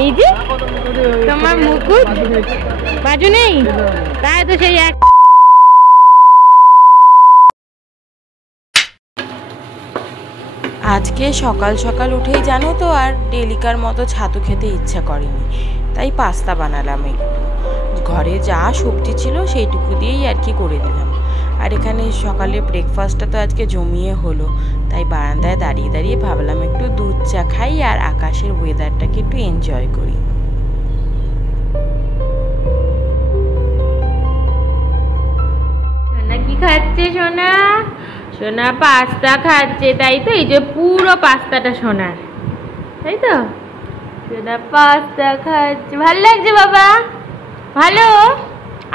এই যে তোমার মুকুট বাজু নেই, তাই তো সেই এক। আজকে সকাল সকাল উঠেই জানো তো আর ডেলিকার মতো ছাতু খেতে ইচ্ছা করেনি, তাই পাস্তা বানালাম একটু। ঘরে যা সবজি ছিল সেইটুকু দিয়েই আর কি করে দিলাম। আর এখানে সকালে ব্রেকফাস্টটা তো আজকে জমিয়ে হলো, তাই বারান্দায় দাঁড়িয়ে দাঁড়িয়ে ভাবলাম একটু দুধ চা খাই আর আকাশের ওয়েদারটাকে একটু এনজয় করি। সোনা কি খাচ্ছে? সোনা সোনা পাস্তা খাচ্ছে, তাই তো? এই যে পুরো পাস্তাটা সোনার, তাই তো? সোনা পাস্তা খাচ্ছে, ভালো লাগছে বাবা? ভালো?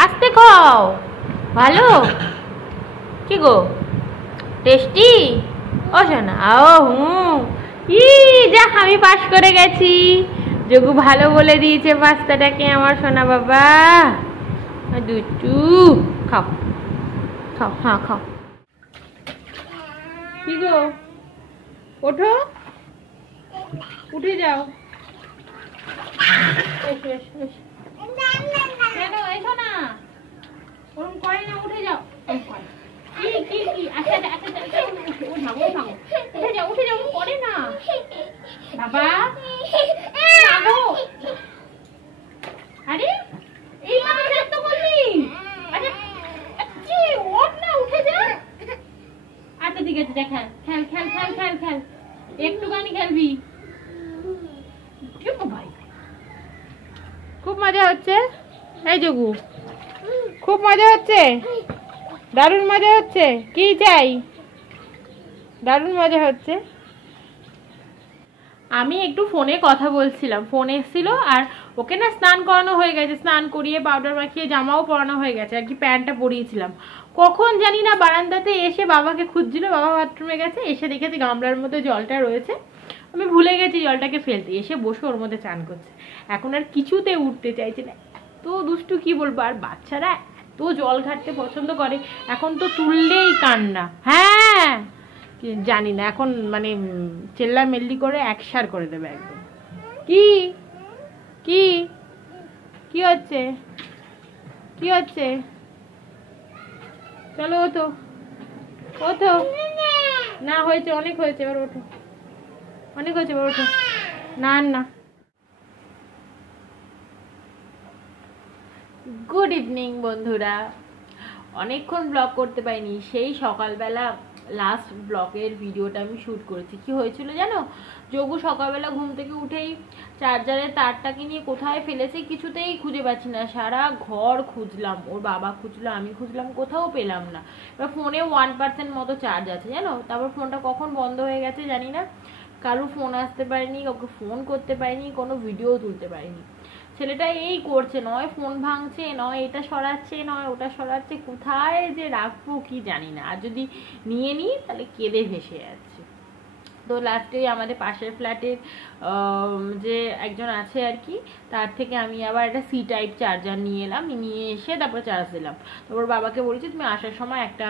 আস্তে খাও। ভালো কি গো, টেস্টি? ও সোনা, ও ই যা, আমি পাস করে গেছি। যোগু ভালো বলে দিয়েছে পাস্তাটাকে আমার সোনা বাবা। দুটু খাও খাও, হ্যাঁ খাও। কি গো, ওঠো, উঠে যাও। এসো এসো এসো। কেন এসো না, ওরকম করে না, উঠে যাও। কি কি কি, আচ্ছা আচ্ছা আচ্ছা, উঠে যাও উঠে যাও, করে না বাবা। আরে এই মাথা শান্ত করলি? আচ্ছা কি, ওঠ না, উঠে যা। আচ্ছা ঠিক আছে, দেখ, খেল খেল খেল খেল খেল, একটুখানি খেলবি। খুব মজা হচ্ছে এই যোগু, খুব মজা হচ্ছে, দারুণ মজা হচ্ছে। কি চাই? দারুণ মজা হচ্ছে। আমি একটু ফোনে কথা বলছিলাম, ফোন এসেছিল, আর ওকে না স্নান করানো হয়ে গেছে, স্নান করিয়ে পাউডার মাখিয়ে জামাও পরানো হয়ে গেছে, আর কি প্যান্টটা পরিয়েছিলাম। কখন জানি না বারান্দাতে এসে বাবাকে খুঁজছিল, বাবা বাথরুমে গেছে, এসে দেখেছি গামলার মধ্যে জলটা রয়েছে, আমি ভুলে গেছি জলটাকে ফেলতে, এসে বসে ওর মধ্যে চান করছে। এখন আর কিছুতে উঠতে চাইছে না, এত দুষ্টু কি বলবো। আর বাচ্চারা এত জল ঘাটতে পছন্দ করে, এখন তো তুললেই কান্না। হ্যাঁ জানি না, এখন মানে চেল্লা মেল্লি করে একসার করে দেবে একদম। কি কি কি হচ্ছে, কি হচ্ছে? চলো ওঠো, ওঠো। না হয়েছে, অনেক হয়েছে, এবার ওঠো, অনেক হয়েছে, এবার ওঠো। না না। গুড ইভিনিং বন্ধুরা, অনেকক্ষণ ব্লগ করতে পারিনি, সেই সকালবেলা লাস্ট ব্লগের ভিডিওটা আমি শ্যুট করেছি। কি হয়েছিল জানো, যোগু সকালবেলা ঘুম থেকে উঠেই চার্জারের তারটাকে নিয়ে কোথায় ফেলেছে কিছুতেই খুঁজে পাচ্ছি না, সারা ঘর খুঁজলাম, ওর বাবা খুঁজলো, আমি খুঁজলাম, কোথাও পেলাম না। এবার ফোনে 1% মতো চার্জ আছে জানো, তারপর ফোনটা কখন বন্ধ হয়ে গেছে জানি না, কারো ফোন আসতে পারিনি, কাউকে ফোন করতে পারিনি, কোনো ভিডিও তুলতে পারিনি। ছেলেটা এই করছে, নয় ফোন ভাঙছে, নয় এটা সরাচ্ছে, নয় ওটা সরাচ্ছে, কোথায় যে রাখবো কি জানি না। আর যদি নিয়ে নিই তাহলে কেঁদে ভেসে যাচ্ছে। তো লাস্টে আমাদের পাশের ফ্ল্যাটের যে একজন আছে আর কি, তার থেকে আমি আবার একটা সি টাইপ চার্জার নিয়ে এলাম, নিয়ে এসে তারপর চার্জ দিলাম। তারপর বাবাকে বলেছি তুমি আসার সময় একটা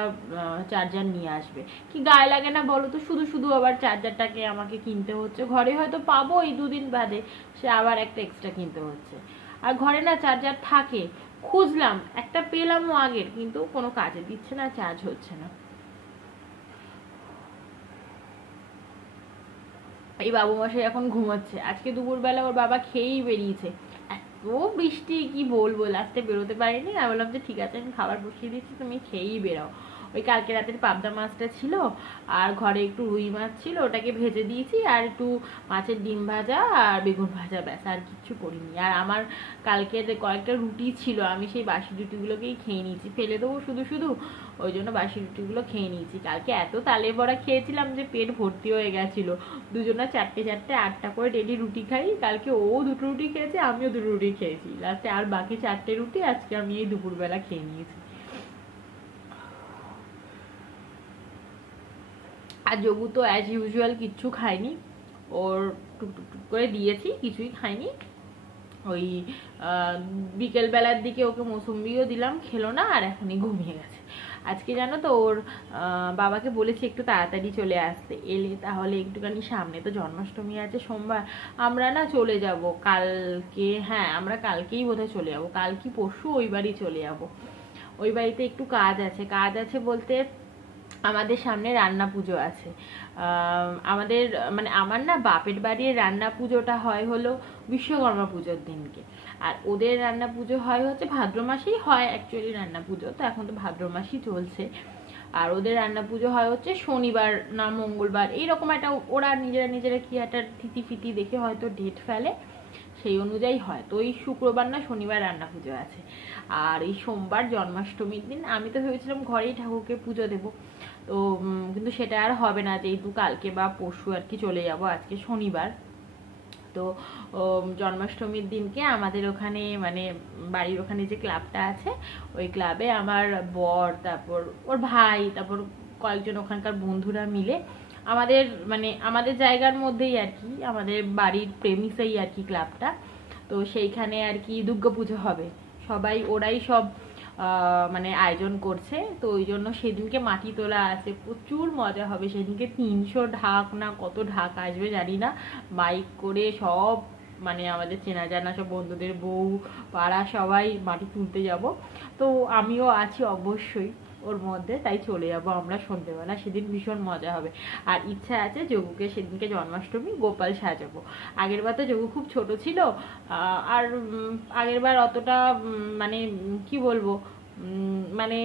চার্জার নিয়ে আসবে। কি গায়ে লাগে না বলো তো, শুধু শুধু আবার চার্জারটাকে আমাকে কিনতে হচ্ছে, ঘরে হয়তো পাবো এই 2 দিন বাদে, সে আবার একটা এক্সট্রা কিনতে হচ্ছে। আর ঘরে না চার্জার থাকে, খুঁজলাম, একটা পেলামও আগের, কিন্তু কোনো কাজে দিচ্ছে না, চার্জ হচ্ছে না। এই বাবু মশাই এখন ঘুমাচ্ছে, আজকে দুপুরবেলা ওর বাবা খেয়েই বেরিয়েছে, এত বৃষ্টি কি বলবো, লাস্টে বেরোতে পারিনি। আমি বললাম যে ঠিক আছে, আমি খাবার বসিয়ে দিচ্ছি, তুমি খেয়েই বেরাও। ওই কালকে রাতের পাবদা মাছটা ছিল, আর ঘরে একটু রুই মাছ ছিল, ওটাকে ভেজে দিয়েছি, আর একটু মাছের ডিম ভাজা আর বেগুন ভাজা, ব্যাস, আর কিচ্ছু করিনি। আর আমার কালকে কয়েকটা রুটি ছিল, আমি সেই বাসি রুটিগুলোকেই খেয়ে নিয়েছি, ফেলে দেবো শুধু শুধু, ওই জন্য বাসি রুটিগুলো খেয়ে নিয়েছি। কালকে এত তালে বড়া খেয়েছিলাম যে পেট ভর্তি হয়ে গেছিলো, দুজনা 4টে 8টা করে ডেলি রুটি খাই, কালকে ও 2টো রুটি খেয়েছে, আমিও 2টো রুটি খেয়েছি, লাস্টে আর বাকি 4টে রুটি আজকে আমি এই দুপুরবেলা খেয়ে নিয়েছি। আর যোগু তো অ্যাজ ইউজুয়াল কিচ্ছু খায়নি, ওর টুকটুক টুক করে দিয়েছি, কিছুই খায়নি। ওই বিকেলবেলার দিকে ওকে মৌসুম্বিও দিলাম, খেলো না, আর এখনই ঘুমিয়ে গেছে। আজকে জানো তো ওর বাবাকে বলেছি একটু তাড়াতাড়ি চলে আসতে, এলে তাহলে একটুখানি, সামনে তো জন্মাষ্টমী আছে সোমবার, আমরা না চলে যাব কালকে, হ্যাঁ আমরা কালকেই বোধহয় চলে যাব, কাল কি পরশু ওই বাড়ি চলে যাব। ওই বাড়িতে একটু কাজ আছে বলতে আমাদের সামনে রান্না পুজো আছে। আমাদের মানে আমার না বাপের বাড়ির রান্না পুজোটা হয় হলো বিশ্বকর্মা পুজোর দিনকে, আর ওদের রান্না পুজো হয় হচ্ছে ভাদ্র মাসেই হয় অ্যাকচুয়ালি রান্না পুজো, তো এখন তো ভাদ্র মাসই চলছে। আর ওদের রান্না পুজো হয় হচ্ছে শনিবার না মঙ্গলবার, এইরকম একটা ওরা নিজেরা কি একটা তিথি ফিতি দেখে হয়তো ডেট ফেলে, সেই অনুযায়ী হয়। তো ওই শুক্রবার না শনিবার রান্না পুজো আছে, আর এই সোমবার জন্মাষ্টমীর দিন আমি তো ভেবেছিলাম ঘরেই ঠাকুরকে পুজো দেবো, তো কিন্তু সেটা আর হবে না, যেহেতু কালকে বা পরশু আর কি চলে যাব, আজকে শনিবার। তো জন্মাষ্টমীর দিনকে আমাদের ওখানে মানে বাড়ির ওখানে যে ক্লাবটা আছে ওই ক্লাবে আমার বর, তারপর ওর ভাই, তারপর কয়েকজন ওখানকার বন্ধুরা মিলে আমাদের মানে আমাদের জায়গার মধ্যেই আর কি, আমাদের বাড়ির প্রেমিসেই আর কি ক্লাবটা, তো সেইখানে আর কি দুর্গাপুজো হবে, সবাই ওরাই সব মানে আয়োজন করছে। তো ওই জন্য সেদিনকে মাটি তোলা আছে, প্রচুর মজা হবে সেদিনকে। 300 ঢাক না কত ঢাক আসবে জানি না, মাইক করে সব মানে আমাদের চেনা জানা সব বন্ধুদের বউ পাড়া সবাই মাটি তুলতে যাব, তো আমিও আছি অবশ্যই ওর মধ্যে, তাই চলে যাবো আমরা সন্ধ্যেবেলা, সেদিন ভীষণ মজা হবে। আর ইচ্ছা আছে যোগুকে সেদিনকে জন্মাষ্টমী গোপাল সাজাবো। আগের বার তো যোগু খুব ছোট ছিল, আর আগের বার অতটা মানে কি বলবো মানে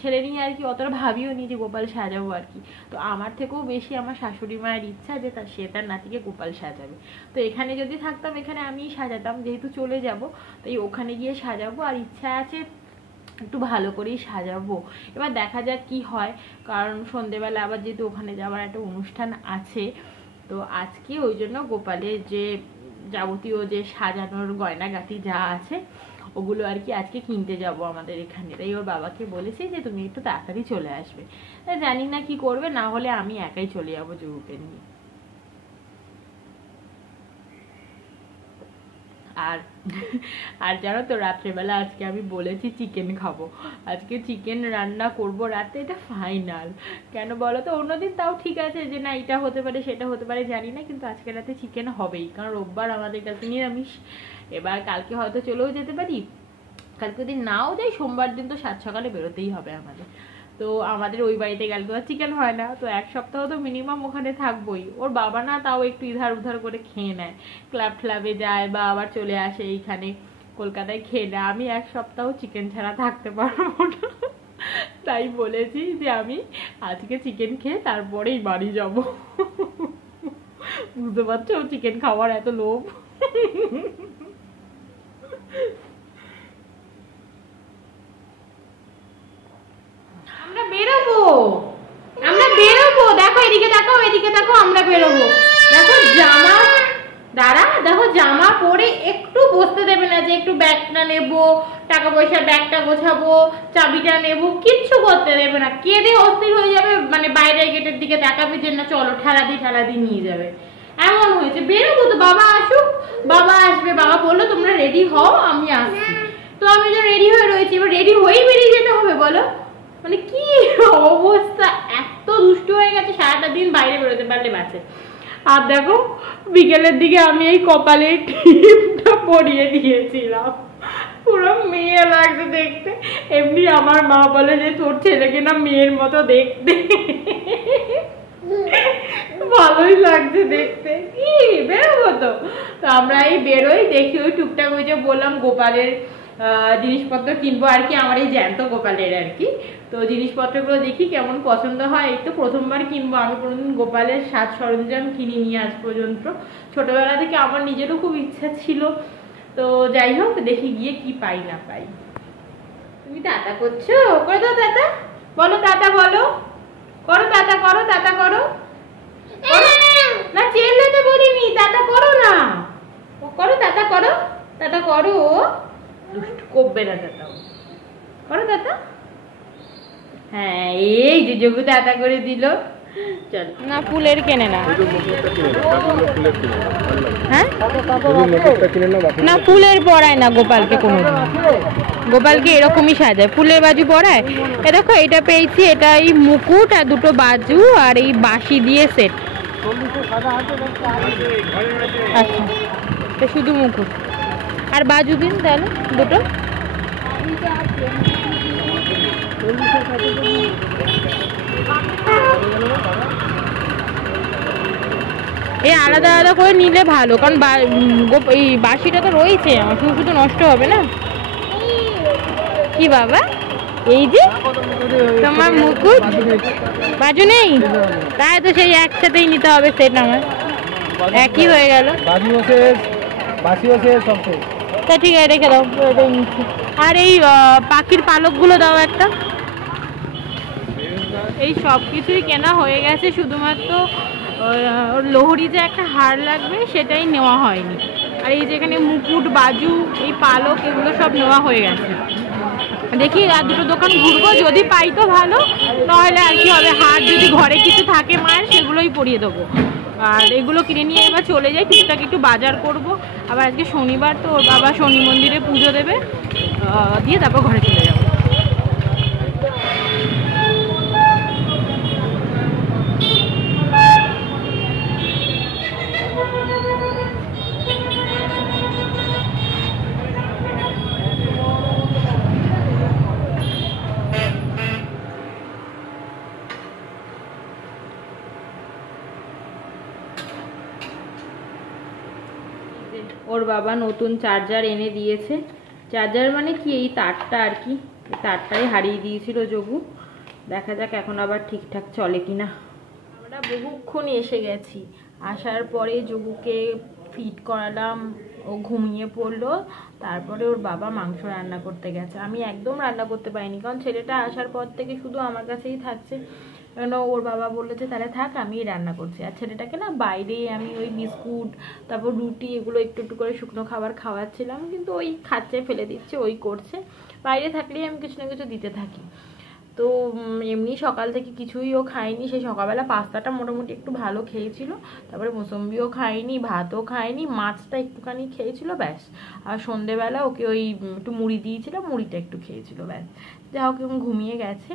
ছেলে নিয়ে আর কি অতটা ভাবিও নি যে গোপাল সাজাবো আর কি। তো আমার থেকেও বেশি আমার শাশুড়ি মায়ের ইচ্ছা যে সে তার নাতিকে গোপাল সাজাবে। তো এখানে যদি থাকতাম এখানে আমিই সাজাতাম, যেহেতু চলে যাব তাই ওখানে গিয়ে সাজাবো, আর ইচ্ছা আছে একটু ভালো করেই সাজাবো। এবার দেখা যাক কি হয়, কারণ সন্ধেবেলা আবার যেহেতু ওখানে যাওয়ার একটা অনুষ্ঠান আছে, তো আজকে ওই জন্য গোপালের যে যাবতীয় যে সাজানোর গয়নাগাটি যা আছে ওগুলো আর কি আজকে কিনতে যাব আমাদের এখানে। তাই ওর বাবাকে বলেছি যে তুমি একটু তাড়াতাড়ি চলে আসবে, জানি না কি করবে, না হলে আমি একাই চলে যাবো জুকে নিয়ে। আর আর জানো তো রাত্রেবেলা আজকে আমি বলেছি চিকেন খাবো, আজকে চিকেন রান্না করব রাতে, এটা ফাইনাল। কেন বলো তো, অন্যদিন তাও ঠিক আছে যে না এটা হতে পারে সেটা হতে পারে জানি না, কিন্তু আজকে রাতে চিকেন হবেই, কারণ রোববার আমাদের কাছে নিরামিষ। এবার কালকে হয়তো চলেও যেতে পারি, কালকে যদি নাও যাই সোমবার দিন তো 7 সকালে বেরোতেই হবে আমাদের। তো আমাদের ওই বাড়িতে গেলে তো আর চিকেন হয় না, তো 1 সপ্তাহ তো মিনিমাম ওখানে থাকবোই। ওর বাবা না তাও একটু ইধার উধার করে খেয়ে নেয়, ক্লাবে যায় বা আবার চলে আসে এইখানে কলকাতায় খেয়ে নেয়। আমি 1 সপ্তাহ চিকেন ছাড়া থাকতে পারবো না, তাই বলেছি যে আমি আজকে চিকেন খেয়ে তারপরেই বাড়ি যাব। বুঝতে পারছো চিকেন খাওয়ার এত লোভ। আমরা বেরোবো, দেখো এদিকে দেখো আমরা বেরোবো। দেখো জামা, দাঁড়া, দেখো জামা পরে একটু বসতে দেবে না যে একটু ব্যাগটা নেবো, টাকা পয়সার ব্যাগটা গোছাবো, চাবিটা নেবো, কিচ্ছু করতে দেবে না। কেঁদে অস্থির হয়ে যাবে, মানে বাইরের গেটের দিকে তাকাবে যে না চলো ঠেলাদি নিয়ে যাবে, এমন হয়েছে। বেরোবো তো, বাবা আসুক, বাবা আসবে, বাবা বললো তোমরা রেডি হও আমি আসছি, তো আমি তো রেডি হয়ে রয়েছি, এবার রেডি হয়েই বেরিয়ে যেতে হবে বলো, মানে কি অবস্থা, এত দুষ্টু হয়ে গেছে, সারাটা দিন বাইরে বেরোতে পারলে বাঁচে। আর দেখো বিকেলের দিকে আমি এই কপালে টিপটা পরিয়ে দিয়েছিলাম, পুরো মেয়ে লাগছে দেখতে। এমনি আমার মা বলে যে তোর ছেলেকে না মেয়ের মতো দেখতে, ভালোই লাগছে দেখতে। কি বেরোবো তো, আমরা এই বেরোই, দেখি ওই টুকটাক ওই যে বললাম গোপালের জিনিসপত্র কিনবো আর কি, আমার এই জ্যান্ত গোপালের আর কি। তো জিনিসপত্রগুলো দেখি কেমন পছন্দ হয়, এই তো প্রথমবার কিনবো, আমি কোনোদিন গোপালের সাজ সরঞ্জাম কিনিনি আজ পর্যন্ত। ছোটবেলা থেকে আমার নিজেরও খুব ইচ্ছা ছিল, তো যাই হোক দেখি গিয়ে কি পাই না পাই। তুমি তাতা করছো, করে দাও তাতা, বলো তাতা, বলো, করো তাতা, করো তাতা, করো না, চেল্লাতে বলিনি, তাতা করো না, করো তাতা, করো তাতা, করো, দুষ্টু করবে না তাতা, করো তাতা। হ্যাঁ এই যে যোগু তাতা করে দিল, চল না, ফুলের কেনে না। হ্যাঁ না, ফুলের পরায় না গোপালকে কোনো, গোপালকে এরকমই সাজায়, ফুলের বাজু পরায়। এ দেখো এটা পেয়েছি, এটা এই মুকুট আর দুটো বাজু আর এই বাঁশি দিয়ে সেট। আচ্ছা, এটা শুধু মুকুট আর বাজু দিন তাহলে দুটো। এই আলাদা আলাদা করে নিলে ভালো, কারণ এই বাঁশিটা তো রয়েছে আমার, শুধু শুধু নষ্ট হবে না। কি বাবা, এই যে তোমার মুকুট বাজু নেই, তাই তো সেই একসাথেই নিতে হবে সেট, আমার একই হয়ে গেল। তা ঠিক আছে, রেখে দাও, এটাই নিচ্ছি। আর এই পাখির পালকগুলো দাও একটা। এই সব কিছুই কেনা হয়ে গেছে, শুধুমাত্র ওর লোহড়িতে একটা হার লাগবে সেটাই নেওয়া হয়নি। আর এই যেখানে মুকুট বাজু এই পালক এগুলো সব নেওয়া হয়ে গেছে। দেখি আর দুটো দোকান ঘুরবো, যদি পাই তো ভালো, নাহলে আর কি হবে, হার যদি ঘরে কিছু থাকে মায়ের সেগুলোই পরিয়ে দেবো। আর এগুলো কিনে নিয়ে এবার চলে যাই, টুকটাক একটু বাজার করব। আবার আজকে শনিবার তো ওর বাবা শনি মন্দিরে পুজো দেবে, দিয়ে তারপর ঘরে চলে যাবো। ওর বাবা নতুন চার্জার এনে দিয়েছে। চার্জার মানে কি, এই তারটা আর কি, তারটাই হারিয়ে দিয়েছিল যোগু। দেখা যাক এখন আবার ঠিকঠাক চলে কিনা। আমরা বহুক্ষণ এসে গেছি, আসার পরে যোগুকে ফিট করালাম, ও ঘুমিয়ে পড়লো। তারপরে ওর বাবা মাংস রান্না করতে গেছে। আমি একদম রান্না করতে পারিনি, কারণ ছেলেটা আসার পর থেকে শুধু আমার কাছেই থাকছে। কেন ওর বাবা বলেছে তাহলে থাক, আমি রান্না করছি। আর ছেলেটাকে না বাইরে আমি ওই বিস্কুট তারপর রুটি এগুলো একটু একটু করে শুকনো খাবার খাওয়াচ্ছিলাম, কিন্তু ওই খাচ্ছে, ফেলে দিচ্ছে, ওই করছে। বাইরে থাকলেই আমি কিছু না কিছু দিতে থাকি। তো এমনি সকাল থেকে কিছুই ও খায়নি। সেই সকালবেলা পাস্তাটা মোটামুটি একটু ভালো খেয়েছিল, তারপরে মোসম্বিও খায়নি, ভাতও খায়নি, মাছটা একটুখানি খেয়েছিল ব্যাস। আর সন্ধেবেলা ওকে ওই একটু মুড়ি দিয়েছিলাম, মুড়িটা একটু খেয়েছিল ব্যাস। যা হোক ঘুমিয়ে গেছে।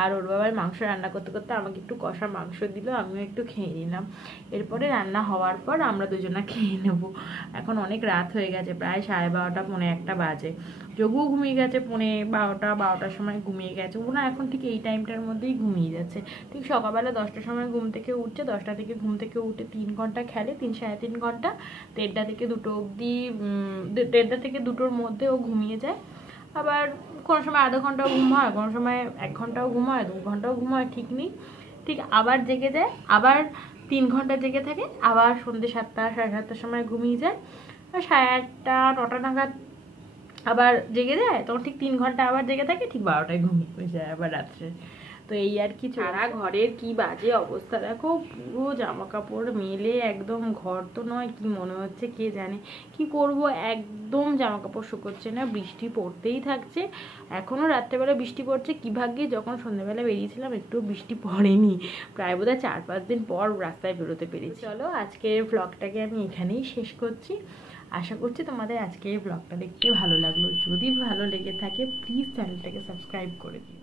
আর ওর বাবার মাংস রান্না করতে করতে আমাকে একটু কষা মাংস দিল, আমিও একটু খেয়ে নিলাম। এরপরে রান্না হওয়ার পর আমরা দুজনা খেয়ে নেবো। এখন অনেক রাত হয়ে গেছে, প্রায় 12:30 পৌনে 1 বাজে। যোগুও ঘুমিয়ে গেছে, পৌনে 12টার সময় ঘুমিয়ে গেছে। ও না এখন ঠিক এই টাইমটার মধ্যেই ঘুমিয়ে যাচ্ছে। ঠিক সকালবেলা 10টার সময় ঘুম থেকে উঠছে, 10টা থেকে ঘুম থেকে উঠে 3 ঘন্টা খেলে, 3-3.5 ঘন্টা। 1:30 থেকে 2টো অবধি, 1:30 থেকে 2টোর মধ্যে ও ঘুমিয়ে যায়। আবার কোনো সময় আধা ঘন্টাও ঘুম হয়, কোনো সময় 1 ঘন্টাও ঘুম হয়, 2 ঘন্টাও ঘুম হয়, ঠিক নেই। ঠিক আবার জেগে যায়, আবার 3 ঘন্টা জেগে থাকে, আবার সন্ধ্যে 7টা 7:30টার সময় ঘুমিয়ে যায়। আর 8:30 9টা নাগাদ আবার জেগে যায়, তখন ঠিক 3 ঘন্টা আবার জেগে থাকে, ঠিক 12টায় ঘুমিয়ে যায় আবার রাত্রে। তো এই আর কি। সারা ঘরের কি বাজে অবস্থা দেখো, পুরো জামা কাপড় মেলে একদম, ঘর তো নয় কি মনে হচ্ছে কে জানে। কি করব, একদম জামা কাপড় শুকোচ্ছে না, বৃষ্টি পড়তেই থাকছে। এখনো রাত্রেবেলা বৃষ্টি পড়ছে, কি ভাগ্যে যখন সন্ধ্যাবেলা বেরিয়েছিলাম একটু বৃষ্টি পড়েনি। প্রায় বোধহয় 4-5 দিন পর রাস্তায় বেরোতে পেরেছি। চলো আজকের ব্লগটাকে আমি এখানেই শেষ করছি। আশা করছি তোমাদের আজকের ব্লগটা দেখতে ভালো লাগলো। যদি ভালো লেগে থাকে প্লিজ চ্যানেলটাকে সাবস্ক্রাইব করে দিও।